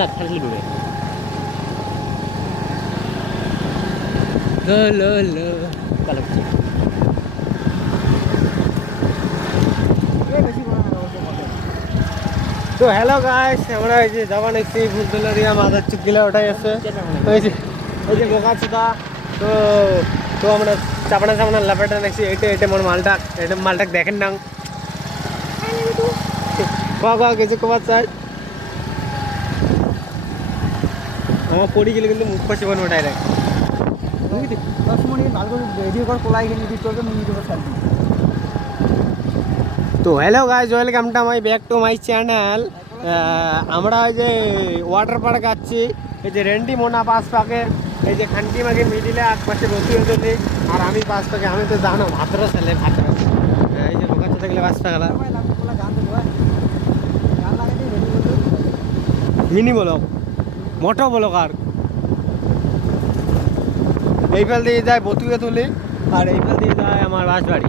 না খালি ডুবে লো লো কালো তো হ্যালো গাইস, আমরা এই যে জাপান এসেছি ফুলতলারিয়া মাদার চুকিলা ওটাই আছে ওই যে বোকাচুদা। তো তো আমরা চাপনা চাপনা লাফাটা দেখছি এটা এটা মোর মালটা এটা মালটাকে দেখেন না কোয়া কিছু কবার চাই আমার পড়ি গেলে কিন্তু মুখ পাশে বানো ডাইরেক্ট 10 মিনিট ভালো করে ভিডিও কর কোলাই গেলে এডিট করবে মিনি করে ছাড়বি। তো hello guys, welcome to my back to my channel. আমরা ওই যে ওয়াটার পার্ক যাচ্ছি, এই যে রেন্টি মোনা পাঁচ পাকে, এই যে খানকি মাকে মিডিলে এক পাশে বসে হতে আর আমি পাঁচ পাকে। আমি তো জানো ভাদ্র ছেলে ভাদ্র, এই যে বোকাতে থাকলে পাঁচ পাকলা মিনি ব্লক মোটো ব্লক। আর এই ফেল দিয়ে যায় বতুয়ে তুলি আর এই ফেল দিয়ে যায় আমার বাঁশবাড়ি।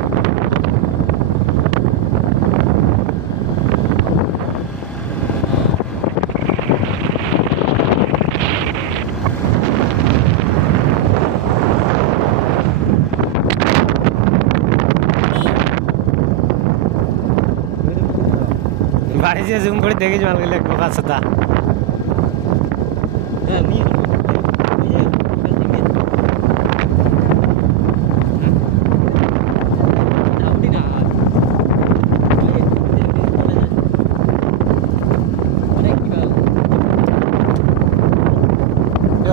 বাড়ি যে জুম করে দেখেছি মালগুলো বোকা সাদা। হ্যাঁ